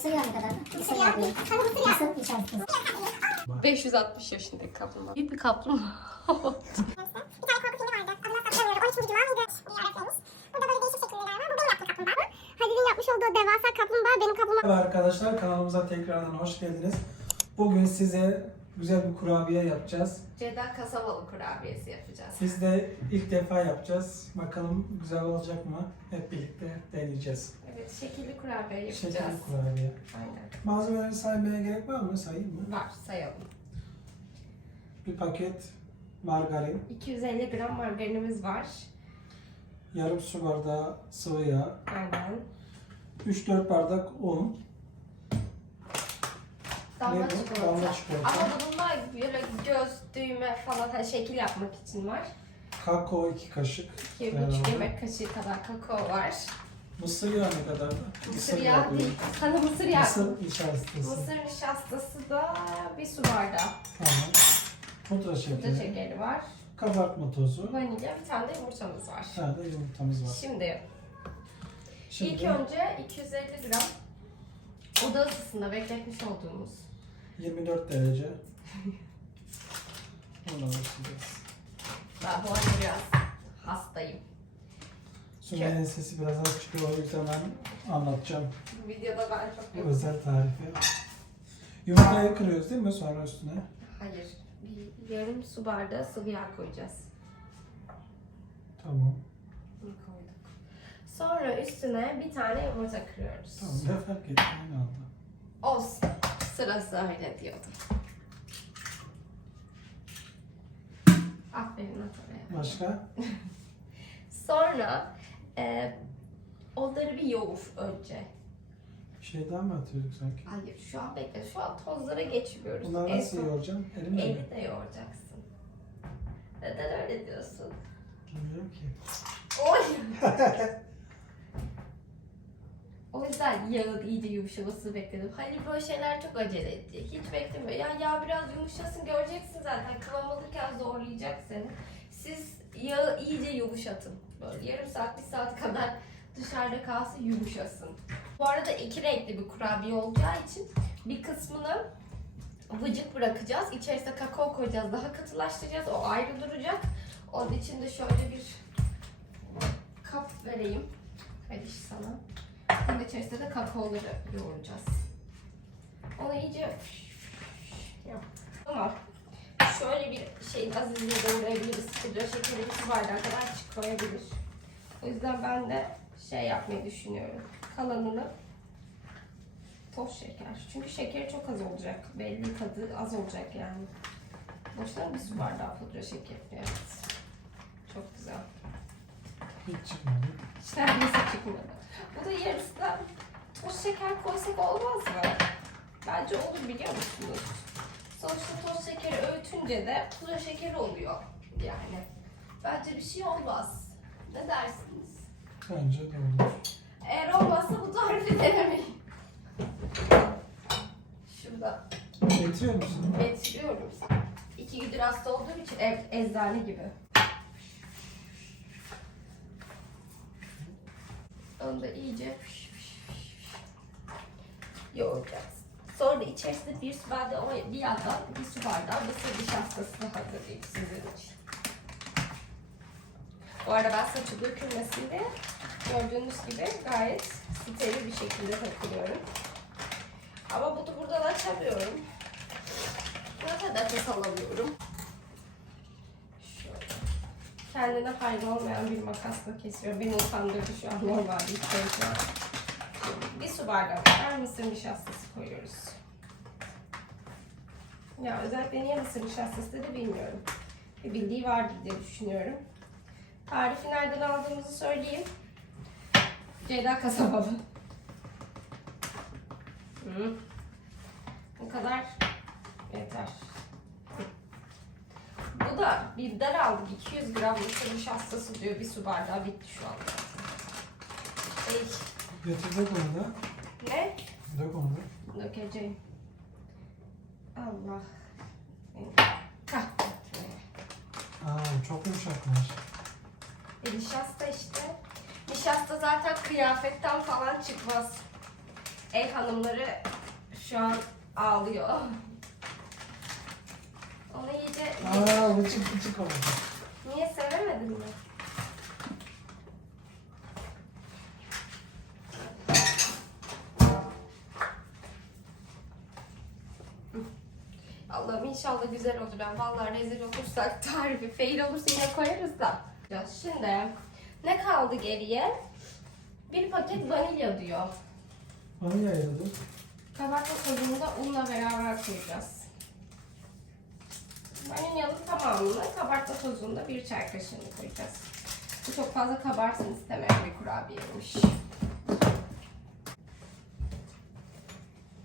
Mısır yağı ne kadar? Mısır yağı değil. Mısır nişastası. 560 yaşındaki kaplumbağa. Büyük bir kaplumbağa. Bir tane korku filmi vardı. Adını hatırlamıyorum. 12. Cuma mıydı? Bir öğretmenimiz. Burada böyle değişik şekiller var. Bu benim yaptığım kaplumbağa. Halil'in yapmış olduğu devasa kaplumbağa benim kaplumbağa. Merhaba arkadaşlar kanalımıza tekrardan hoş geldiniz. Bugün size güzel bir kurabiye yapacağız. Ceda kasabalı kurabiyesi yapacağız. Biz de ilk defa yapacağız. Bakalım güzel olacak mı? Hep birlikte deneyeceğiz. Evet, şekilli kurabiye yapacağız. Şekerli kurabiye. Aynen. Malzemeleri saymaya gerek var mı? Sayayım mı? Var, sayalım. Bir paket margarin, 250 gram margarinimiz var. yarım su bardağı sıvı yağ, Aynen. 3-4 bardak un, Damla Ne bu? çikolata. Damla çikolata. Ama bununla böyle göz, düğme falan hani şekil yapmak için var. kakao 2 kaşık, 2-3 Merhaba. yemek kaşığı kadar kakao var. mısır yağı ne kadar? Mısır yağı değil. Sana mısır yağı. Mısır nişastası. Mısır nişastası da bir su bardağı. Tamam. Pudra Burada şekeri, şekeri var. kabartma tozu, Vanilya bir tane de yumurtamız var. bir tane de yumurtamız var. Şimdi Şimdi ilk önce 250 gram oda ısısında bekletmiş olduğumuz 24 derece. Onu alışacağız. ben bu arada biraz hastayım. Sümeyye'nin sesi biraz az çıkıyor o yüzden ben anlatacağım Bu videoda ben çok bu yok. özel tarifi. Yumurtayı kırıyoruz değil mi sonra üstüne? Hayır. Bir yarım su bardağı sıvı yağ koyacağız. Tamam. Bunu koyduk. Sonra üstüne bir tane yumurta kırıyoruz. Tamam ne fark etti aynı anda. Olsun. Sırası öyle diyordum. Aferin Atölye. Başka? Sonra e, onları bir yoğur önce. Bir şey daha mı atıyorduk sanki? Hayır şu an bekle. Şu an tozlara geçmiyoruz. Bunları En nasıl son yoğuracağım? Elimle mi? Elle yoğuracaksın. Neden öyle diyorsun? Bilmiyorum ki. Oy! o yüzden yağın iyice yumuşamasını bekledim. Halil böyle şeyler çok acele etti. Hiç beklemiyor. Ya yağ biraz yumuşasın göreceksin zaten. Kıvam alırken zorlayacak seni. Siz yağı iyice yumuşatın. Böyle yarım saat, bir saat kadar dışarıda kalsın yumuşasın. Bu arada iki renkli bir kurabiye olacağı için bir kısmını vıcık bırakacağız. İçerisine kakao koyacağız. Daha katılaştıracağız. O ayrı duracak. Onun için de şöyle bir kap vereyim. Hadi sana. Bunun içerisinde de kakaoları yoğuracağız. Onu iyice yap. Ama şöyle bir şeyin azizliği doğrayabiliriz. Pudra şekeri bir su bardağı kadar koyabilir. O yüzden ben de şey yapmayı düşünüyorum. Kalanını toz şeker. Çünkü şekeri çok az olacak. Belli tadı az olacak yani. Boşuna bir su bardağı pudra şekeri. Evet. Çok güzel. Hiç çıkmadı. İşte nasıl çıkmadı. Bu da yarısına toz şeker koysak olmaz mı? Bence olur biliyor musunuz? Sonuçta toz şekeri öğütünce de pudra şekeri oluyor yani. Bence bir şey olmaz. Ne dersiniz? Bence de olur. Eğer olmazsa bu tarifi denemeyin. Şurada Getiriyor musun? getiriyorum. İki gündür hasta olduğum için ev, eczane gibi. Onu da iyice yoğuracağız. Sonra da içerisinde bir su bardağı, bir yandan bir su bardağı mısır nişastasını hazırlayayım sizin için. Bu arada ben saçı dökülmesin diye gördüğünüz gibi gayet steril bir şekilde takılıyorum. Ama bunu buradan açamıyorum. Zaten nefes alamıyorum. Kendine hayır olmayan bir makasla kesiyor. Beni utandırdı şu an normal bir şey şu an. Bir su bardağı kadar mısır nişastası koyuyoruz. Ya özellikle niye mısır nişastası dedi bilmiyorum. Bir bildiği vardır diye düşünüyorum. Tarifi nereden aldığımızı söyleyeyim. Ceyda Kasabalı. Hı. Bu kadar yeter. Bu da bizden aldık. 200 gram mısır nişastası diyor. Bir su bardağı bitti şu anda. Şey, Getirdik onu da. ne? Dök onu da. Dökeceğim. Allah. Aa çok yumuşakmış. E, nişasta işte. Nişasta zaten kıyafetten falan çıkmaz. Ev hanımları şu an ağlıyor. Onu iyice... Aa vıcık vıcık oldu. Niye sevemedin mi? Allah'ım inşallah güzel olur. Ben vallahi rezil olursak tarifi fail olursa yine koyarız da. Ya Şimdi ne kaldı geriye? Bir paket vanilya diyor. Vanilya yayıldı. Kabartma tozunu da unla beraber koyacağız. Vanilyanın tamamını kabartma tozunda bir çay kaşığını koyacağız. Bu çok fazla kabarsın istemeyen bir kurabiyeymiş.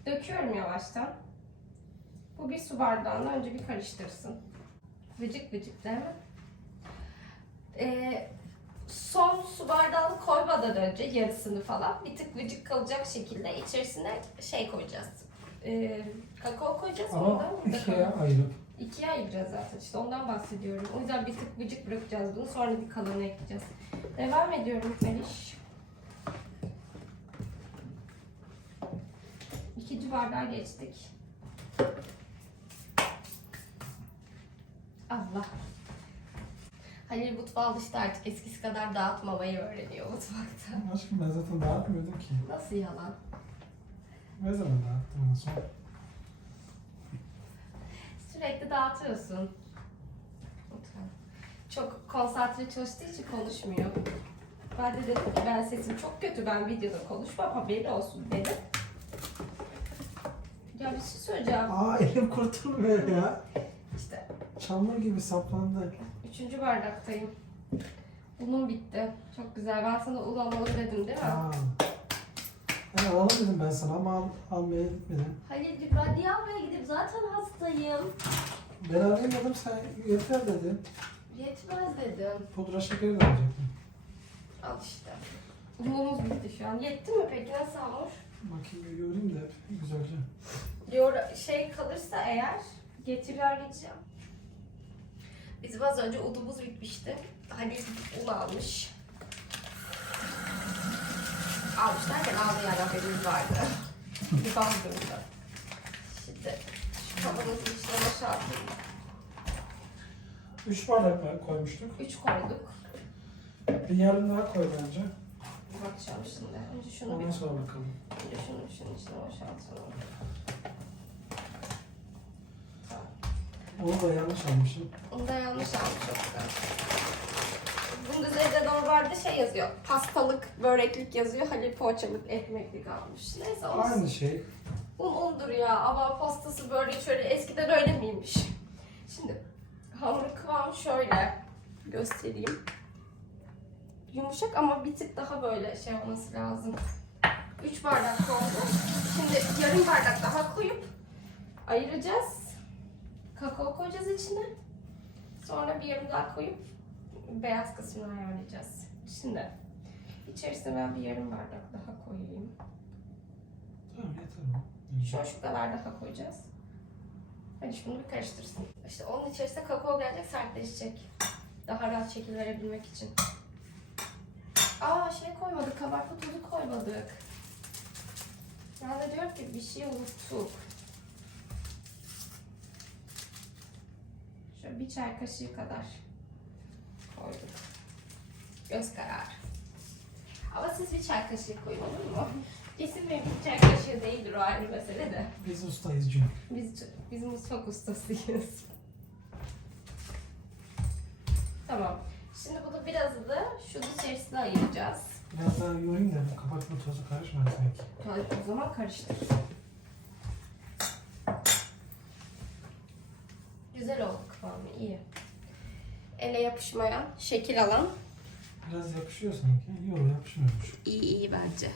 Döküyorum yavaştan. Bu bir su bardağında önce bir karıştırsın. Vıcık vıcık değil mi? Ee, son su bardağını koymadan önce yarısını falan bir tık vıcık kalacak şekilde içerisine şey koyacağız. Ee, kakao koyacağız. Ama ondan burada ikiye ayırıp. İkiye ayıracağız zaten işte ondan bahsediyorum. O yüzden bir tık vıcık bırakacağız bunu sonra bir kalanı ekleyeceğiz. Devam ediyorum Feriş. İkinci bardağa geçtik. Allah. Halil mutfağa alıştı artık eskisi kadar dağıtmamayı öğreniyor mutfakta. Aşkım ben zaten dağıtmıyordum ki. Nasıl yalan? Ne zaman dağıttım en son? Sürekli dağıtıyorsun. Çok konsantre çalıştığı için konuşmuyor. Ben de dedim ki ben sesim çok kötü ben videoda konuşmam haberi olsun dedim. Ya bir şey söyleyeceğim. Aa elim kurtulmuyor ya. İşte Çamur gibi saplandı. üçüncü bardaktayım. Unum bitti. Çok güzel. Ben sana un alalım dedim değil mi? Aa. Ben alalım dedim ben sana ama al, almaya gitmedim. Halil'cim ben niye almaya gidip zaten hastayım. Ben alayım dedim sen yeter dedin. Yetmez dedim. Pudra şekeri de alacaktım. Al işte. Unumuz bitti şu an. Yetti mi peki? Nasıl olmuş? Bakayım bir göreyim de güzelce. Diyor şey kalırsa eğer getiriyor geçeceğim. Bizim az önce udumuz bitmişti. Hani un almış. Almış derken aldı yani haberimiz vardı. Bir bandırdı. Şimdi şu kavanozun içine boşaltayım. Üç bardak mı koymuştuk? Üç koyduk. Bir yarım daha koy bence. Bakacağım şimdi. Önce şunu bir Ondan sonra bakalım. önce şunu şunun içine boşaltalım. Onu da yanlış almışım. Onu da yanlış almış yoksa. Bunun üzerinde normalde şey yazıyor. Pastalık, böreklik yazıyor. Halil poğaçalık, ekmeklik almış. Neyse olsun. Aynı şey. Un undur ya. Ama pastası böyle şöyle eskiden öyle miymiş? Şimdi hamur kıvamı şöyle göstereyim. Yumuşak ama bir tık daha böyle şey olması lazım. 3 bardak oldu. Şimdi yarım bardak daha koyup ayıracağız. Kakao koyacağız içine. Sonra bir yarım daha koyup beyaz kısmını ayarlayacağız. Şimdi içerisine ben bir yarım bardak daha koyayım. Tamam yeter o. Şu şu kadar daha koyacağız. Hadi şunu bir karıştırsın. İşte onun içerisine kakao gelecek, sertleşecek. Daha rahat şekil verebilmek için. Aa şey koymadık, kabartma tozu koymadık. Ben de diyorum ki bir şey unuttuk. Şöyle bir çay kaşığı kadar koyduk. Göz kararı. Ama siz bir çay kaşığı koyun olur mu? Kesin benim bir çay kaşığı değildir o ayrı mesele de. Biz ustayız çünkü. Biz, biz mutfak ustasıyız. Tamam. Şimdi bunu biraz da şunun içerisine ayıracağız. Biraz daha yorayım da kapatma tozu karışmaz belki. O zaman karıştır. Güzel oldu kıvamı, iyi. Ele yapışmayan, şekil alan. Biraz yapışıyor sanki. Yok yapışmıyormuş. İyi iyi bence.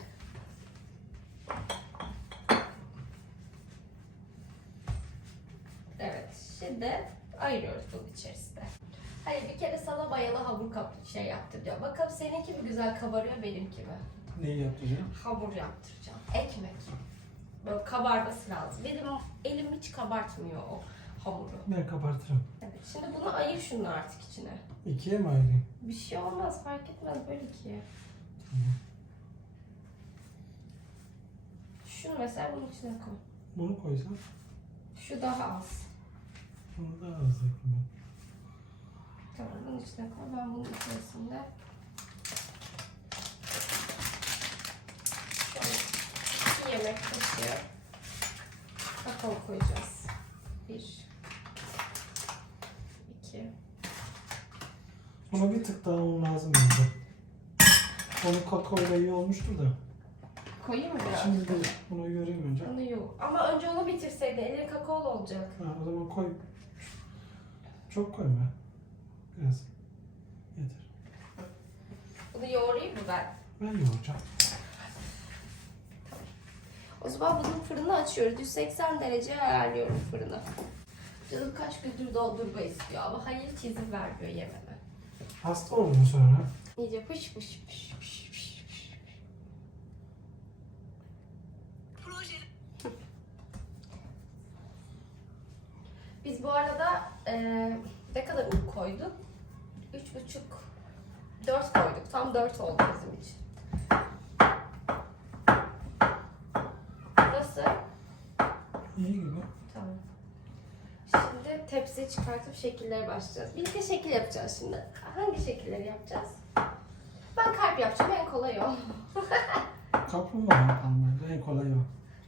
Evet, şimdi ayırıyoruz bunun içerisinde. Hayır bir kere sana bayalı hamur kap şey yaptıracağım. Bakalım seninki mi güzel kabarıyor benimki mi? Neyi yapacağım? Hamur yaptıracağım. Ekmek. Böyle kabarması lazım. Benim elim hiç kabartmıyor o hamuru. Ben kabartırım. Evet, şimdi bunu ayır şunu artık içine. İkiye mi ayırayım? Bir şey olmaz fark etmez böyle ikiye. Şunu mesela bunun içine koy. Bunu koysam. Şu daha az. Bunu daha az yapayım. Tamam bunun içine koy. Ben bunun içerisinde şöyle iki yemek kaşığı kakao koyacağız. Bir, iki, Buna bir tık daha un lazım bence. Onu kakaoyla iyi olmuştur da. koyayım mı biraz? Şimdi de bunu göreyim önce. Onu yok. Ama önce onu bitirseydin. Elin kakaolu olacak. Ha, o zaman koy. Çok koyma. Biraz. Yeter. Bunu yoğurayım mı ben? Ben yoğuracağım. O zaman bunun fırını açıyoruz. 180 derece ayarlıyorum fırını. Canım kaç gündür doldurma istiyor ama hayır izin vermiyor yememe. Hasta oldum sonra. İyice fış fış fış. Biz bu arada eee ne kadar un koyduk? Üç buçuk, dört koyduk. Tam dört oldu bizim için. Nasıl? İyi gibi. Tamam. Şimdi tepsiyi çıkartıp şekillere başlayacağız. Birlikte şekil yapacağız şimdi. Hangi şekilleri yapacağız? Ben kalp yapacağım. En kolay o. Kaplumbağa yapalım bence. En kolay o.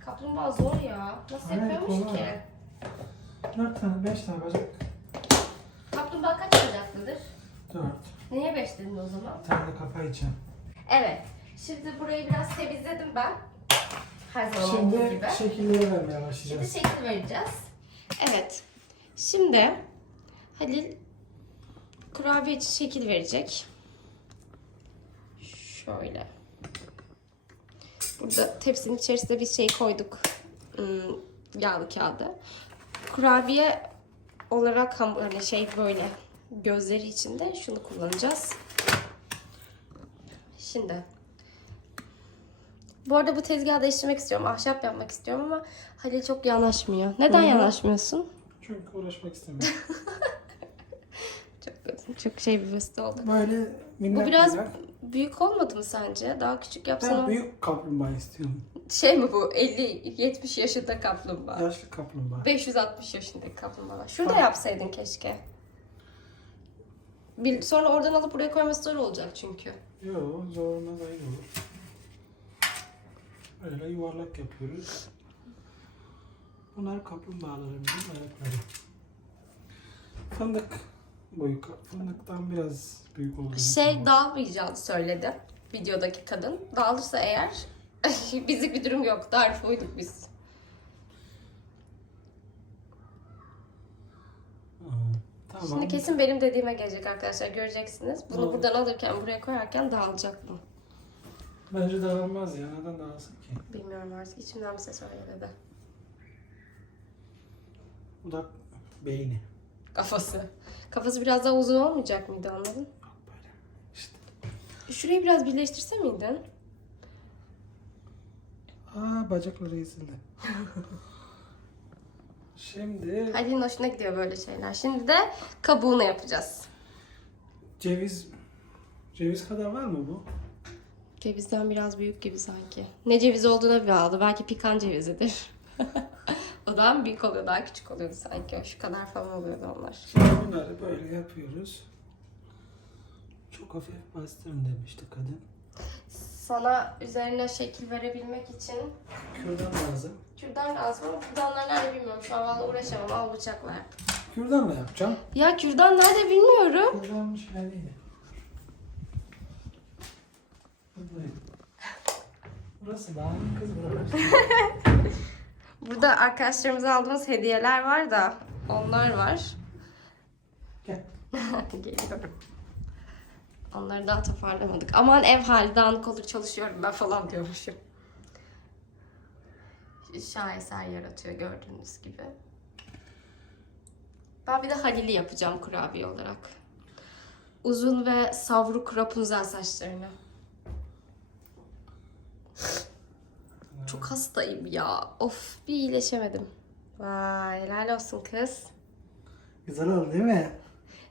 Kaplumbağa zor ya. Nasıl Hayır, yapıyormuş kolay. ki? Dört tane, beş tane bacak. Kaplumbağa kaç bacaklıdır? Dört. Neye beş dedin o zaman? Bir tane de kapağı için. Evet. Şimdi burayı biraz temizledim ben. Her zaman olduğu Şimdi gibi. vermeye Şimdi başlayacağız. şekil vereceğiz. Evet. Şimdi Halil kurabiye için şekil verecek. Şöyle. Burada tepsinin içerisinde bir şey koyduk. Hmm, yağlı kağıdı. Kurabiye olarak ham- hani şey böyle gözleri içinde şunu kullanacağız. Şimdi bu arada bu tezgahı değiştirmek istiyorum. Ahşap yapmak istiyorum ama Halil çok yanaşmıyor. Neden Hı hı. yanaşmıyorsun? Çünkü uğraşmak istemiyorum. Çok çok şey bir beste oldu. Böyle minnak Bu biraz minnak. büyük olmadı mı sence? Daha küçük yapsan Ben büyük kaplumbağa istiyorum. Şey mi bu? 50-70 yaşında kaplumbağa. Yaşlı kaplumbağa. 560 yaşındaki kaplumbağa. Şurada Bak. yapsaydın keşke. Bir, sonra oradan alıp buraya koyması zor olacak çünkü. Yok zoruna da iyi olur. Öyle yuvarlak yapıyoruz. Bunlar kaplumbağalarımızın ayakları. Fındık boyu fındıktan biraz büyük olduğu için Şey dağılmayacağını söyledi videodaki kadın. Dağılırsa eğer bizlik bir durum yok. Tarife uyduk biz. Tamam. Şimdi kesin benim dediğime gelecek arkadaşlar. Göreceksiniz. Bunu Doğru. buradan alırken buraya koyarken dağılacak bu. Bence dağılmaz ya. Neden dağılsın ki? Bilmiyorum artık. içimden bir ses öyle dedi. Bu da beyni. Kafası. Kafası biraz daha uzun olmayacak mıydı anladın? Yok böyle. İşte. Şurayı biraz birleştirse miydin? Aa bacakları ezildi. Şimdi Halil'in hoşuna gidiyor böyle şeyler. Şimdi de kabuğunu yapacağız. ceviz ceviz kadar var mı bu? Cevizden biraz büyük gibi sanki. Ne ceviz olduğuna bağlı. Belki pikan cevizidir. mı büyük oluyor, daha küçük oluyordu sanki. Şu kadar falan oluyordu onlar. Şimdi bunları böyle yapıyoruz. Çok hafif bastırın demişti kadın. Sana üzerine şekil verebilmek için Kürdan lazım. kürdan lazım ama kürdanlar nerede bilmiyorum. Şu an valla uğraşamam. Al bıçakla. yap. Kürdan mı yapacağım? Ya kürdan nerede bilmiyorum. Kürdan şey. Buradayım. Burası daha iyi kız buralar. Burada arkadaşlarımıza aldığımız hediyeler var da onlar var. Gel. Geliyorum. Onları daha toparlamadık. Aman ev hali dağınık olur çalışıyorum ben falan diyormuşum. Şaheser yaratıyor gördüğünüz gibi. Ben bir de Halil'i yapacağım kurabiye olarak. Uzun ve savruk Rapunzel saçlarını. Çok hastayım ya. Of bir iyileşemedim. Vay helal olsun kız. Güzel oldu değil mi?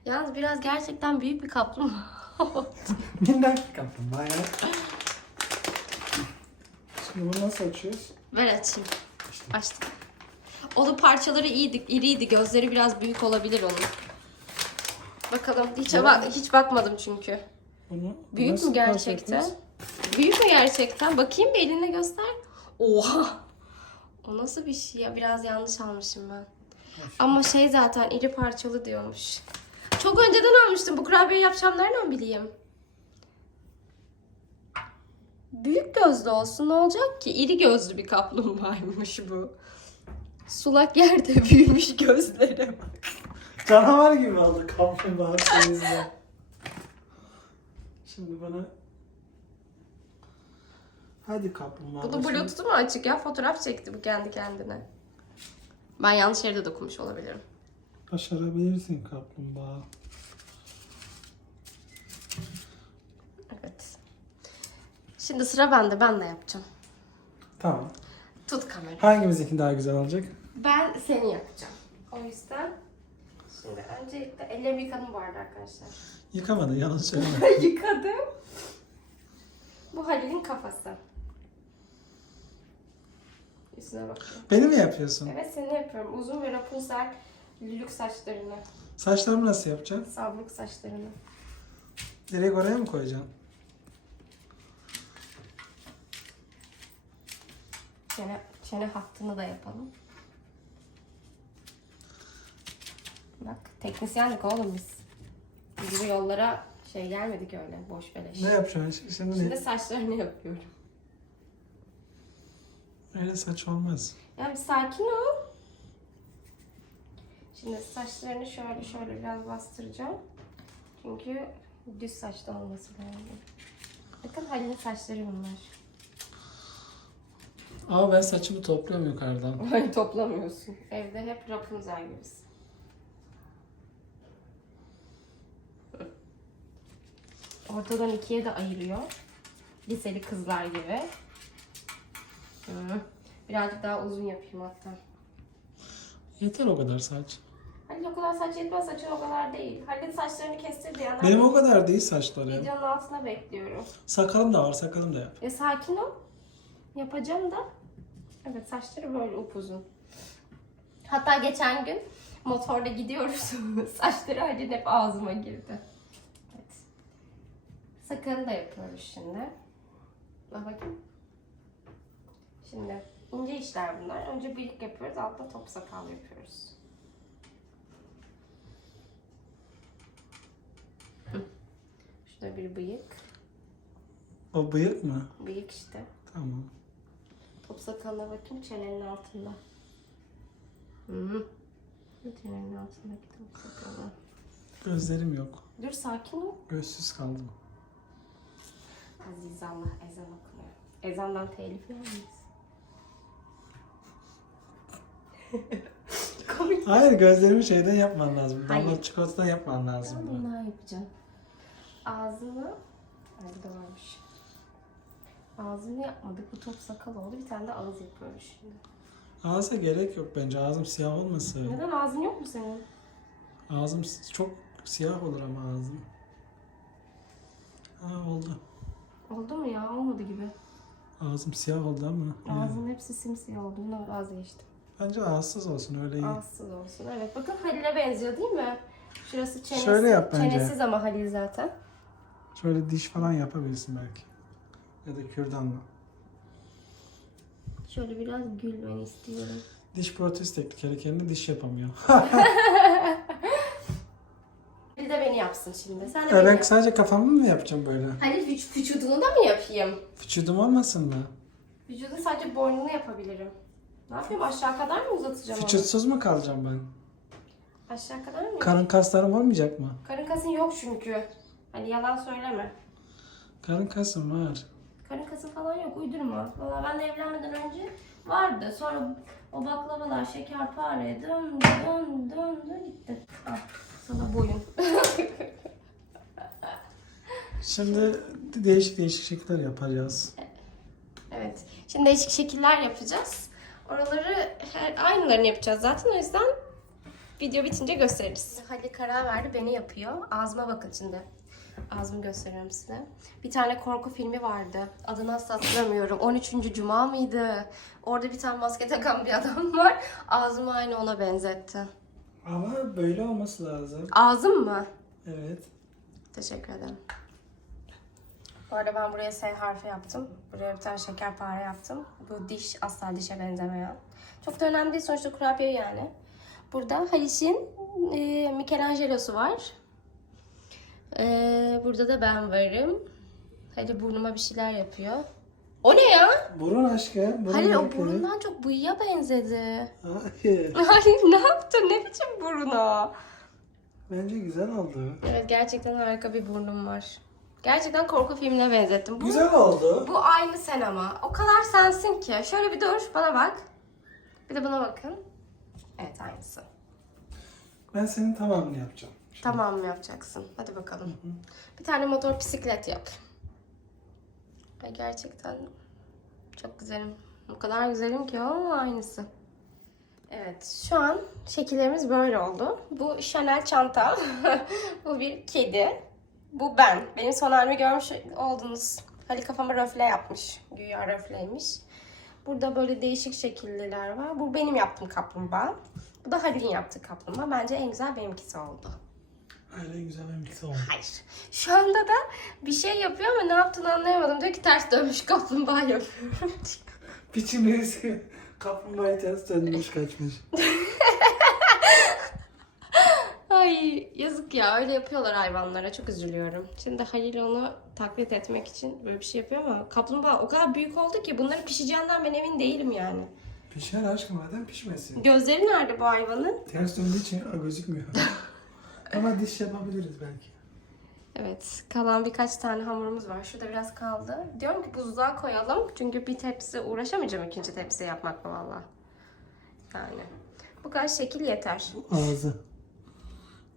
Yalnız biraz gerçekten büyük bir kaplumbağa oldu. Minnak bir kaplumbağa ya. Şimdi bunu nasıl açıyoruz? Ver açayım. Açtım. Onun parçaları iyiydi, iriydi. Gözleri biraz büyük olabilir onun. Bakalım. Hiç, bak- hiç bakmadım çünkü. Bunu Büyük nasıl mü gerçekten? Büyük mü gerçekten? Bakayım bir eline göster. Oha! O nasıl bir şey ya? Biraz yanlış almışım ben. Ama şey zaten iri parçalı diyormuş. Çok önceden almıştım. Bu kurabiye yapacağım nereden bileyim? Büyük gözlü olsun ne olacak ki? İri gözlü bir kaplumbağaymış bu. Sulak yerde büyümüş gözleri. Canavar gibi oldu kaplumbağa. Şimdi bana Hadi kaplumbağa. Bunu bluetooth'u mu açık ya? Fotoğraf çekti bu kendi kendine. Ben yanlış yerde dokunmuş olabilirim. Başarabilirsin kaplumbağa. Evet. Şimdi sıra bende. Ben de yapacağım. Tamam. Tut kamerayı. Hangimizinki daha güzel olacak? Ben seni yapacağım. O yüzden şimdi öncelikle ellerimi yıkadım bu arada arkadaşlar. Yıkamadı yalan söyleme. yıkadım. Bu Halil'in kafası. Üstüne bakıyorum. Beni mi yapıyorsun? Evet seni yapıyorum. Uzun ve Rapunzel lülük saçlarını. Saçlarımı nasıl yapacaksın? Savruk saçlarını. Direkt oraya mı koyacaksın? Çene, çene hattını da yapalım. Bak teknisyenlik oğlum biz. Biz bu yollara şey gelmedik öyle boş beleş. Ne yapacaksın? Şimdi, Şimdi saçlarını yapıyorum. Öyle saç olmaz. Yani sakin ol. Şimdi saçlarını şöyle şöyle biraz bastıracağım. Çünkü düz saçta olması lazım. Bakın Halil'in saçları bunlar. Ama ben saçımı topluyorum yukarıdan. Ay toplamıyorsun. Evde hep Rapunzel gibisin. Ortadan ikiye de ayırıyor. Liseli kızlar gibi. Hı. Birazcık daha uzun yapayım hatta. Yeter o kadar saç. Halil o kadar saç yetmez, saçın o kadar değil. Halil'in saçlarını kestir diyenler Benim o kadar değil saçlarım. videonun altına bekliyorum. Sakalım da var sakalım da yap. E sakin ol. Yapacağım da. Evet saçları böyle upuzun. Hatta geçen gün motorda gidiyoruz. Saçları Halil'in hep ağzıma girdi. Evet. Sakalını da yapıyoruz şimdi. Bak bakayım. Şimdi ince işler bunlar. Önce bıyık yapıyoruz. Altta top sakal yapıyoruz. Şurada bir bıyık. O bıyık mı? Bıyık işte. Tamam. Top sakalına bakayım çenenin altında. Hı. Çenenin altındaki top sakalı. Gözlerim yok. Dur sakin ol. Gözsüz kaldım. Aziz Allah ezan okunuyor. Ezandan telif yer miyiz? Komik. Hayır gözlerimi şeyden yapman lazım. Hayır. Damla çikolatadan yapman Ben lazım. bunu. bundan yapacağım. Ağzını... Ay da varmış. Ağzını yapmadık. Bu top sakal oldu. Bir tane de ağız yapıyoruz şimdi. Ağza gerek yok bence. Ağzım siyah olmasın. Neden ağzın yok mu senin? Ağzım çok siyah olur ama ağzım. Ha oldu. Oldu mu ya? Olmadı gibi. Ağzım siyah oldu ama. Ağzının hepsi simsiyah oldu. Buna vazgeçtim. Bence ağızsız olsun öyle iyi. Ağızsız olsun. Evet bakın Halil'e benziyor değil mi? Şurası çenesi. Şöyle yap bence. Çenesiz ama Halil zaten. Şöyle diş falan yapabilirsin belki. Ya da kürdanla. Şöyle biraz gülmeni istiyorum. Diş protez teknikleri kendi diş yapamıyor. Halil de beni yapsın şimdi. Sen de beni ben yap. sadece kafamı mı yapacağım böyle? Halil vüc- vücudunu da mı yapayım? Vücudum olmasın mı? Vücudun sadece boynunu yapabilirim. Ne yapayım aşağı kadar mı uzatacağım onu? Vücutsuz mu kalacağım ben? Aşağı kadar mı? Karın kaslarım olmayacak mı? Karın kasın yok çünkü. Hani yalan söyleme. Karın kasım var. Karın kası falan yok uydurma. Valla ben de evlenmeden önce vardı. Sonra o baklavalar şekerpare dön dön dön dön gitti. Ah sana boyun. Şimdi değişik değişik şekiller yapacağız. evet. Şimdi değişik şekiller yapacağız. Oraları her, aynılarını yapacağız zaten o yüzden video bitince gösteririz. Hadi karar verdi beni yapıyor. Ağzıma bakın şimdi. Ağzımı gösteriyorum size. Bir tane korku filmi vardı. Adını asla hatırlamıyorum. 13. Cuma mıydı? Orada bir tane maske takan bir adam var. Ağzımı aynı ona benzetti. Ama böyle olması lazım. Ağzım mı? Evet. Teşekkür ederim. Bu arada ben buraya S harfi yaptım. Buraya bir tane şekerpare yaptım. Bu diş asla dişe benzemeyen. Çok da önemli değil sonuçta kurabiye yani. Burada Halis'in e, Michelangelo'su var. E, burada da ben varım. Halil burnuma bir şeyler yapıyor. O ne ya? Burun aşkım. Burun Halil o burundan çok bıyığa benzedi. Hayır. Halil ne yaptın? Ne biçim buruna? Bence güzel oldu. Evet gerçekten harika bir burnum var. Gerçekten korku filmine benzettim. Bu, Güzel oldu. bu aynı sen ama. O kadar sensin ki. Şöyle bir dur bana bak. Bir de buna bakın. Evet aynısı. Ben senin tamamını yapacağım. Tamam mı yapacaksın? Hadi bakalım. Bir tane motor bisiklet yap. Ay gerçekten çok güzelim. O kadar güzelim ki ama aynısı. Evet şu an şekillerimiz böyle oldu. Bu Chanel çanta. Bu bir kedi. Bu ben. Benim son halimi görmüş oldunuz. Halil kafama röfle yapmış. Güya röfleymiş. Burada böyle değişik şekilliler var. Bu benim yaptığım kaplumbağa. Bu da Halil'in yaptığı kaplumbağa. Bence en güzel benimkisi oldu. Öyle güzel bir mix oldu. Hayır. Şu anda da bir şey yapıyor ama ne yaptığını anlayamadım. Diyor ki ters dönmüş kaplumbağa yapıyorum. Piçin birisi kaplumbağayı ters dönmüş kaçmış. Ay yazık ya öyle yapıyorlar hayvanlara çok üzülüyorum. Şimdi Halil onu taklit etmek için böyle bir şey yapıyor ama kaplumbağa o kadar büyük oldu ki bunların pişeceğinden ben emin değilim yani. Pişer aşkım neden pişmesin? Gözleri nerede bu hayvanın? Ters döndüğü için gözükmüyor. Ama diş yapabiliriz belki. Evet kalan birkaç tane hamurumuz var. Şurada biraz kaldı. Diyorum ki buzluğa koyalım. Çünkü bir tepsi uğraşamayacağım ikinci tepsi yapmakla valla. Yani bu kadar şekil yeter. Ağzı.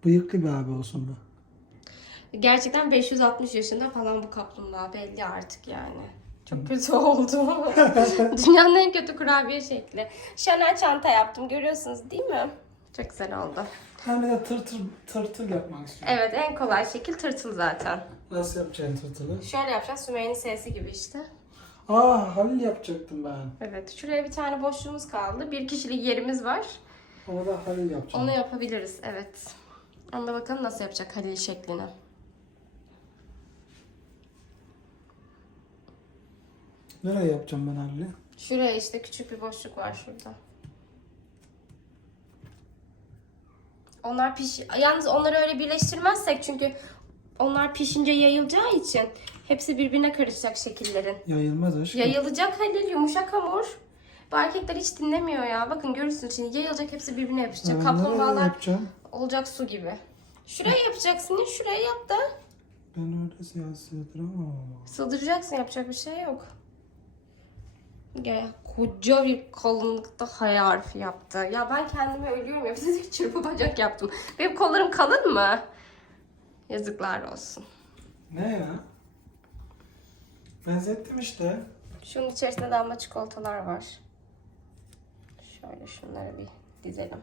Bıyıklı bir abi olsun bu. Gerçekten 560 yaşında falan bu kaplumbağa belli artık yani. Çok kötü oldu. Dünyanın en kötü kurabiye şekli. Chanel çanta yaptım görüyorsunuz değil mi? Çok güzel oldu. Ben bir de tırtıl, tırtıl yapmak istiyorum. Evet en kolay şekil tırtıl zaten. Nasıl yapacaksın tırtılı? Şöyle yapacağız Sümeyye'nin sesi gibi işte. Aa Halil yapacaktım ben. Evet şuraya bir tane boşluğumuz kaldı. Bir kişilik yerimiz var. Onu da Halil yapacağım. Onu yapabiliriz evet. Ama bakalım nasıl yapacak Halil şeklini. Nereye yapacağım ben Halil'i? Şuraya işte küçük bir boşluk var şurada. Onlar piş... Yalnız onları öyle birleştirmezsek çünkü onlar pişince yayılacağı için hepsi birbirine karışacak şekillerin. Yayılmaz aşkım. Yayılacak Halil yumuşak hamur. Bu erkekler hiç dinlemiyor ya. Bakın görürsün şimdi yayılacak hepsi birbirine yapışacak. Ben nereye Kaplumbağalar yapacağım? olacak su gibi. Şuraya yapacaksın ya şuraya yap da. Ben öyle siyah sığdıramam. Sığdıracaksın yapacak bir şey yok. Ya koca bir kalınlıkta H harfi yaptı. Ya ben kendime ölüyorum ya. Size çırpı bacak yaptım. Benim kollarım kalın mı? Yazıklar olsun. Ne ya? Benzettim işte. Şunun içerisinde damla çikolatalar var. Şöyle şunları bir dizelim.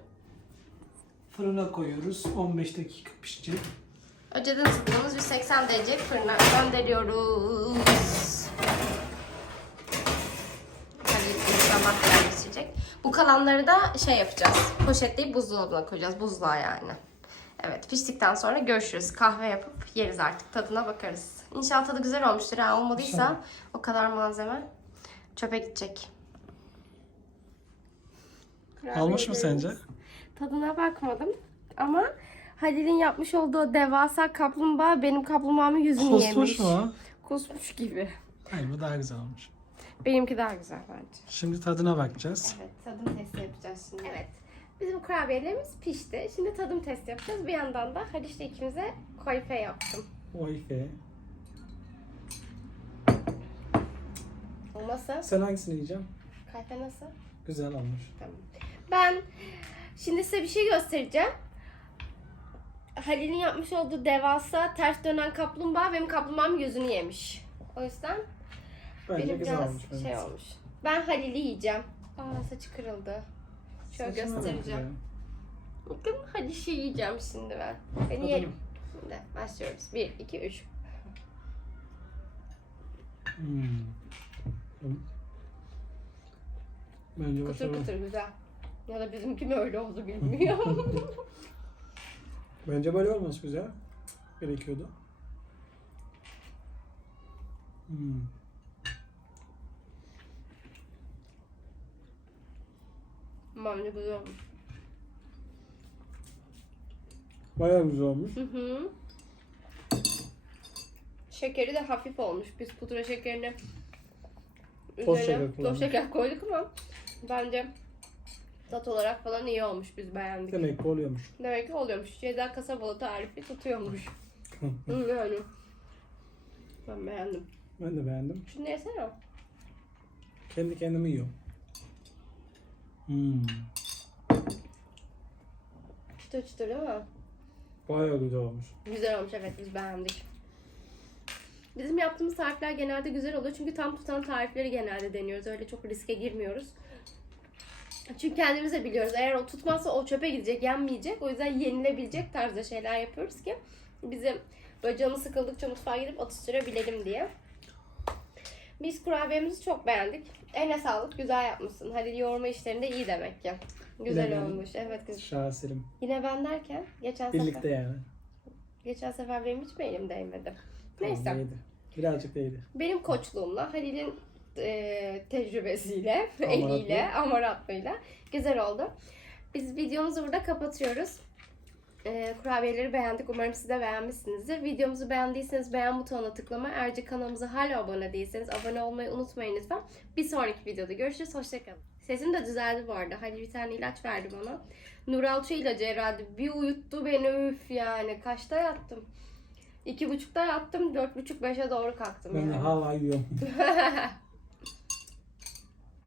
Fırına koyuyoruz. 15 dakika pişecek. Önceden ısıttığımız 180 derece fırına gönderiyoruz. Hadi inşallah yerleşecek. Bu kalanları da şey yapacağız. Poşetleyip buzdolabına koyacağız. Buzluğa yani. Evet piştikten sonra görüşürüz. Kahve yapıp yeriz artık. Tadına bakarız. İnşallah tadı güzel olmuştur. Ha, olmadıysa İnşallah. o kadar malzeme çöpe gidecek. Olmuş mu sence? Tadına bakmadım ama Halil'in yapmış olduğu o devasa kaplumbağa benim kaplumbağamın yüzünü yemiş. Kusmuş mu? Kusmuş gibi. Hayır bu daha güzel olmuş. Benimki daha güzel bence. Şimdi tadına bakacağız. Evet, tadım testi yapacağız şimdi. Evet. Bizim kurabiyelerimiz pişti. Şimdi tadım testi yapacağız. Bir yandan da Halis'le ikimize koyfe yaptım. Oy be. O nasıl? Sen hangisini yiyeceksin? Koyfe nasıl? Güzel olmuş. Tamam. Ben şimdi size bir şey göstereceğim. Halil'in yapmış olduğu devasa ters dönen kaplumbağa benim kaplumbağamın yüzünü yemiş. O yüzden Bence benim güzel biraz olmuş. şey evet. olmuş. Ben Halil'i yiyeceğim. Aa saçı kırıldı. Şöyle Saçına göstereceğim. Bakın Halil'i yiyeceğim şimdi ben. Beni Tadına- yerim. Şimdi başlıyoruz. 1, 2, 3. Hmm. Bence başarılı. kıtır güzel. Ya da bizimki mi öyle oldu bilmiyorum. Bence böyle olması güzel. Gerekiyordu. Hmm. Bence güzel olmuş. Bayağı güzel olmuş. Hı hı. Şekeri de hafif olmuş. Biz pudra şekerini Toz üzerine şeker toz kullandık. şeker koyduk ama bence tat olarak falan iyi olmuş. Biz beğendik. Demek ki oluyormuş. Demek ki oluyormuş. Ceyda kasabalı tarifi tutuyormuş. Yani. Ben beğendim. Ben de beğendim. Şunu yesene. Kendi kendime yiyorum. Hmm. Çıtır çıtır değil mi? Bayağı güzel olmuş. Güzel olmuş evet biz beğendik. Bizim yaptığımız tarifler genelde güzel oluyor çünkü tam tutan tarifleri genelde deniyoruz. Öyle çok riske girmiyoruz. Çünkü kendimiz de biliyoruz. Eğer o tutmazsa o çöpe gidecek, yenmeyecek. O yüzden yenilebilecek tarzda şeyler yapıyoruz ki bizim böyle canı sıkıldıkça mutfağa gidip atıştırabilelim diye. Biz kurabiyemizi çok beğendik. Eline sağlık, güzel yapmışsın. Hadi yoğurma işlerinde iyi demek ki. Güzel Yine ben- olmuş. Evet güzel. Şaheserim. Yine ben derken geçen Birlikte sefer yani. geçen sefer benim hiç mi elim değmedi. Tamam, Neyse. değdi. Birazcık değdi. Benim koçluğumla, Halil'in e, tecrübesiyle, Amaratlı. eliyle, amaratlığıyla güzel oldu. Biz videomuzu burada kapatıyoruz. E, kurabiyeleri beğendik. Umarım siz de beğenmişsinizdir. Videomuzu beğendiyseniz beğen butonuna tıklama. Ayrıca kanalımıza hala abone değilseniz abone olmayı unutmayın lütfen. Bir sonraki videoda görüşürüz. Hoşçakalın. Sesim de düzeldi bu arada. Halil bir tane ilaç verdi bana. Nuralçı ilacı herhalde. Bir uyuttu beni üf yani. Kaçta yattım? İki buçukta yattım. Dört buçuk beşe doğru kalktım Ben yani. hala yiyorum.